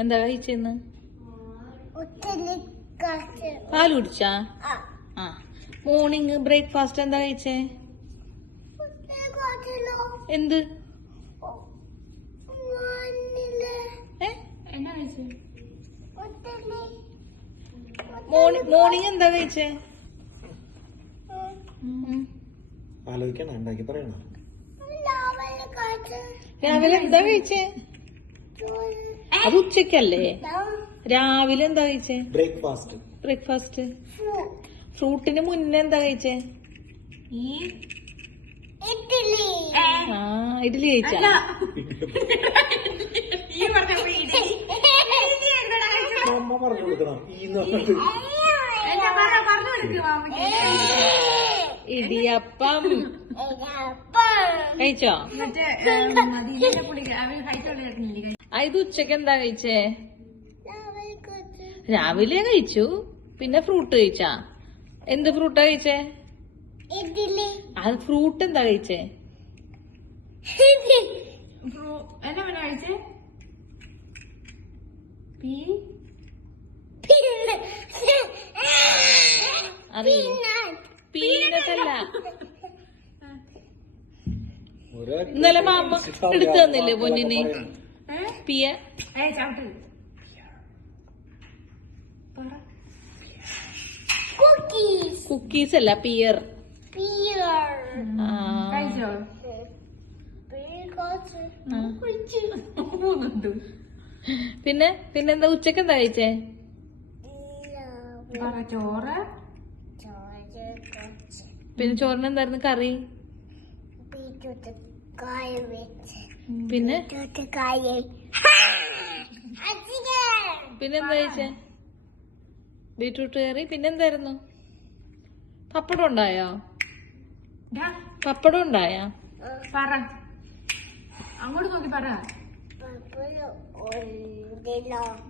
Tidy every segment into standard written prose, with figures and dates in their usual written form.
എന്താ കഴിച്ചെന്ന്? പാല് കുടിച്ചാ? ആ. മോർണിംഗ് ബ്രേക്ക്ഫാസ്റ്റ് എന്താ കഴിച്ചേ? എന്ത് മോർണിംഗ് എന്താ കഴിച്ചേ? രാവിലെ എന്താ കഴിച്ചേ? അത് ഉച്ചക്കല്ലേ? രാവിലെ എന്താ കഴിച്ചേ? ബ്രേക്ക്ഫാസ്റ്റ്. ഫ്രൂട്ടിന് മുന്നേ എന്താ കഴിച്ചേ? ആ, ഇഡ്ഡലി കഴിച്ചാ? ഇടിയപ്പം കഴിച്ചോ? ഇത് ഉച്ചക്ക് എന്താ കഴിച്ചേ? രാവിലെ കഴിച്ചു. പിന്നെ ഫ്രൂട്ട് കഴിച്ചാ? എന്ത് ഫ്രൂട്ടാ കഴിച്ചേ? അത് ഫ്രൂട്ട് എന്താ കഴിച്ചേ? പീനട്ടല്ല. ഇന്നലെ മാമ എടുത്തു തന്നില്ലേ പൊന്നിന്? കുക്കീസ് അല്ല, പിയർ. പിന്നെന്താ ഉച്ചക്ക് എന്താ കഴിച്ചേ? ചോറ്. പിന്നെ ചോറിന് എന്തായിരുന്നു കറി? പിന്നെന്താ കഴിച്ചേ? ബീട്രൂട്ട് കറി. പിന്നെന്തായിരുന്നു? പപ്പടം ഉണ്ടായോ? പപ്പടം ഉണ്ടായോ? അങ്ങോട്ട് നോക്കി പറ.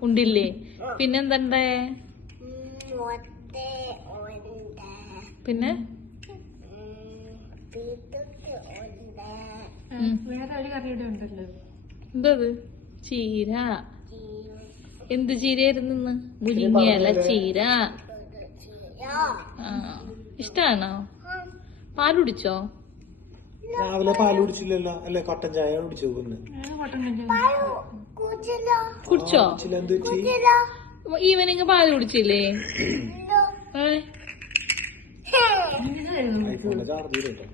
ഉണ്ടില്ലേ? പിന്നെന്തണ്ടേ? പിന്നെ വേറെ ഒരു കറിയുടെ ഉണ്ടല്ലോ. എന്തത്? ചീര. എന്ത് ചീരയായിരുന്നു? മുരിങ്ങയില ചീര. ഇഷ്ടാണോ? പാല് കുടിച്ചോ? രാവിലെ പാല് കുടിച്ചില്ലല്ലോ. അല്ലെ, കട്ടൻ ചായ കുടിച്ചോ? കുടിച്ചോ? ഈവനിങ് പാല് കുടിച്ചില്ലേ? ഐഫോണിന്റെ ചാർജ് ചെയ്തോ?